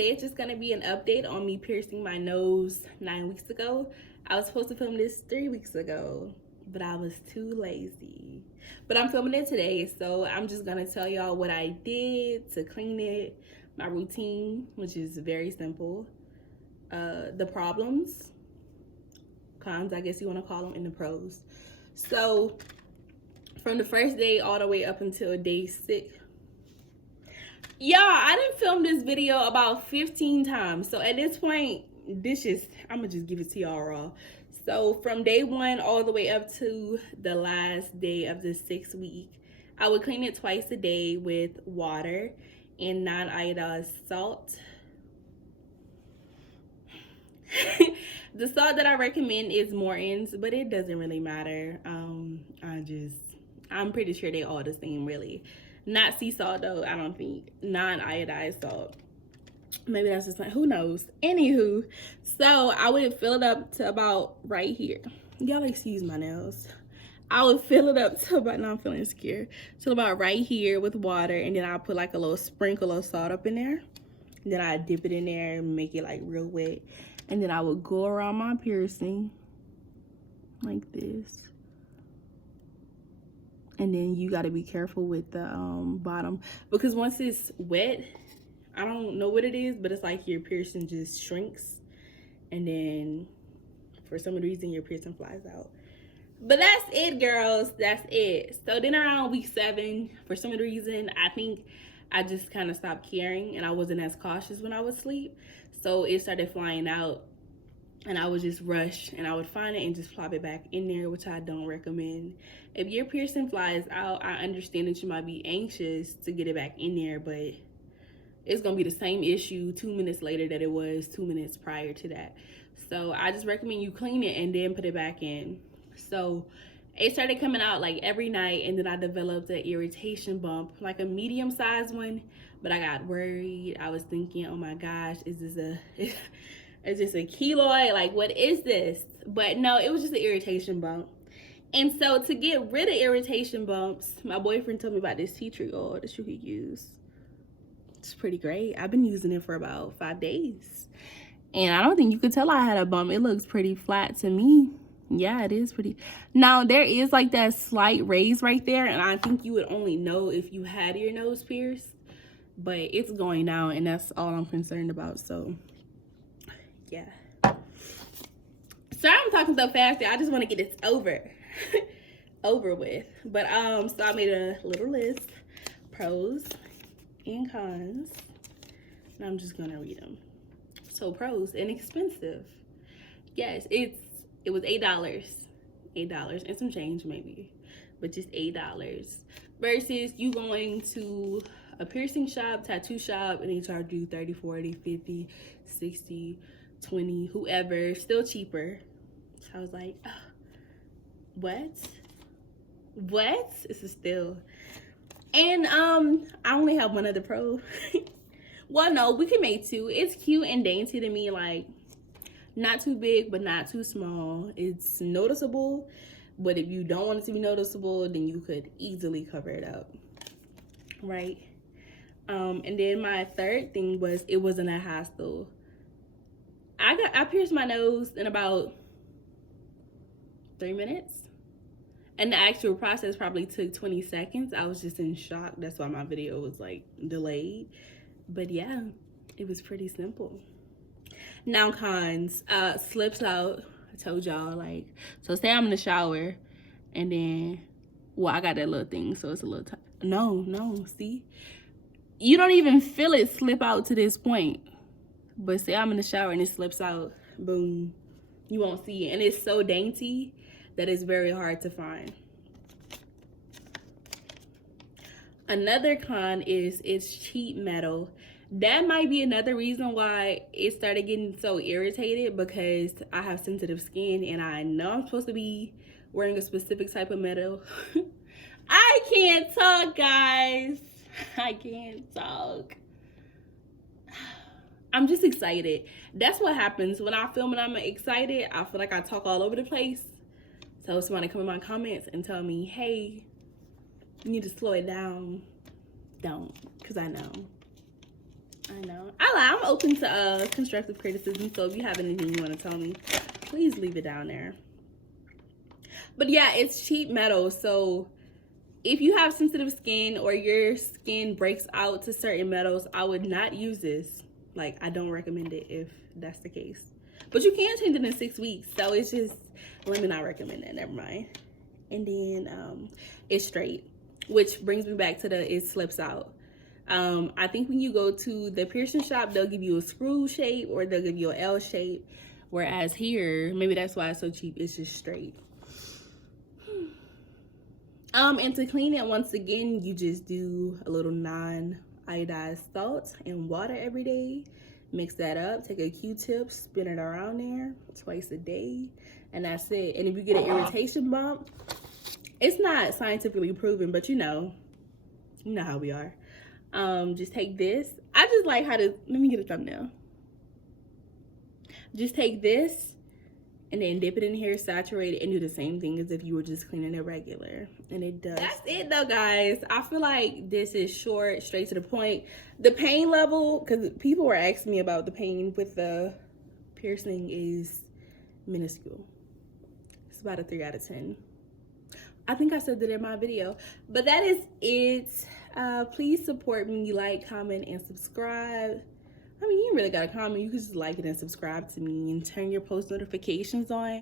today is just gonna be an update on me piercing my nose 9 weeks ago. I was supposed to film this 3 weeks ago, but I was too lazy. But I'm filming it today, so I'm just gonna tell y'all what I did to clean it, my routine, which is very simple, the problems, cons, I guess you wanna call them, and the pros. So from the first day all the way up until day 6, y'all, I done filmed this video about 15 times. So at this point, I'm gonna just give it to y'all raw. So from day 1 all the way up to the last day of the 6th week, I would clean it twice a day with water and non-iodized salt. The salt that I recommend is Morton's, but it doesn't really matter. I'm pretty sure they all the same, really. Not sea salt though, I don't think. Non-iodized salt. Maybe that's just like, who knows? Anywho, so I would fill it up to about right here. Y'all excuse my nails. I would fill it up to about, now I'm feeling scared, to about right here with water, and then I'll put like a little sprinkle of salt up in there. And then I dip it in there and make it like real wet. And then I would go around my piercing like this. And then you got to be careful with the bottom, because once it's wet, I don't know what it is, but it's like your piercing just shrinks, and then for some reason your piercing flies out. But that's it, girls. That's it. So then around week 7, for some reason, I think I just kind of stopped caring, and I wasn't as cautious when I would sleep. So it started flying out, and I would just rush, and I would find it and just plop it back in there, which I don't recommend. If your piercing flies out, I understand that you might be anxious to get it back in there, but it's gonna be the same issue 2 minutes later that it was 2 minutes prior to that. So I just recommend you clean it and then put it back in. So it started coming out like every night, and then I developed an irritation bump, like a medium-sized one, but I got worried. I was thinking, oh my gosh, is this a keloid? Like, what is this? But no, it was just an irritation bump. And so to get rid of irritation bumps, my boyfriend told me about this tea tree oil that you could use. It's pretty great. I've been using it for about 5 days. And I don't think you could tell I had a bump. It looks pretty flat to me. Yeah, it is pretty. Now, there is like that slight raise right there, and I think you would only know if you had your nose pierced. But it's going down, and that's all I'm concerned about. So yeah. Sorry I'm talking so fast. I just want to get this over with. But so I made a little list, pros and cons, and I'm just gonna read them. So pros: inexpensive. Yes, it was $8 and some change maybe, but just $8 versus you going to a piercing shop, tattoo shop, and they charge you 30, 40, 50, 60, 20, whoever, still cheaper. So I was like, oh, what? This is still. And I only have one other pro. Well, no, we can make 2. It's cute and dainty to me, like not too big but not too small. It's noticeable, but if you don't want it to be noticeable, then you could easily cover it up, right? And then my third thing was it wasn't a hassle. I pierced my nose in about 3 minutes. And the actual process probably took 20 seconds. I was just in shock. That's why my video was like delayed. But yeah, it was pretty simple. Now cons, slips out. I told y'all, like, so say I'm in the shower and then, well, I got that little thing, so it's a little no, see? You don't even feel it slip out to this point. But say I'm in the shower and it slips out, boom, you won't see it. And it's so dainty that it's very hard to find. Another con is it's cheap metal. That might be another reason why it started getting so irritated, because I have sensitive skin and I know I'm supposed to be wearing a specific type of metal. I can't talk, guys. I can't talk. I'm just excited. That's what happens when I film and I'm excited. I feel like I talk all over the place. So somebody come in my comments and tell me, hey, you need to slow it down. Don't, because I know. I know. I'm open to constructive criticism, so if you have anything you want to tell me, please leave it down there. But yeah, it's cheap metal, so if you have sensitive skin or your skin breaks out to certain metals, I would not use this. Like, I don't recommend it if that's the case. But you can change it in 6 weeks, so it's just, let me not recommend that, never mind. And then it's straight, which brings me back to the it slips out. I think when you go to the piercing shop, they'll give you a screw shape or they'll give you an L shape. Whereas here, maybe that's why it's so cheap, it's just straight. And to clean it, once again, you just do a little non-iodized salt and water every day. Mix that up, take a Q-tip, spin it around there twice a day, and that's it. And if you get an irritation bump, it's not scientifically proven, but you know how we are. Just take this. I just like how to, let me get a thumbnail. Just take this and then dip it in here, saturate it, and do the same thing as if you were just cleaning it regular. And it does. That's it though, guys. I feel like this is short, straight to the point. The pain level, because people were asking me about the pain with the piercing, is minuscule. It's about a 3 out of 10. I think I said that in my video. But that is it. Please support me, like, comment, and subscribe. I mean, you really gotta comment. You can just like it and subscribe to me and turn your post notifications on.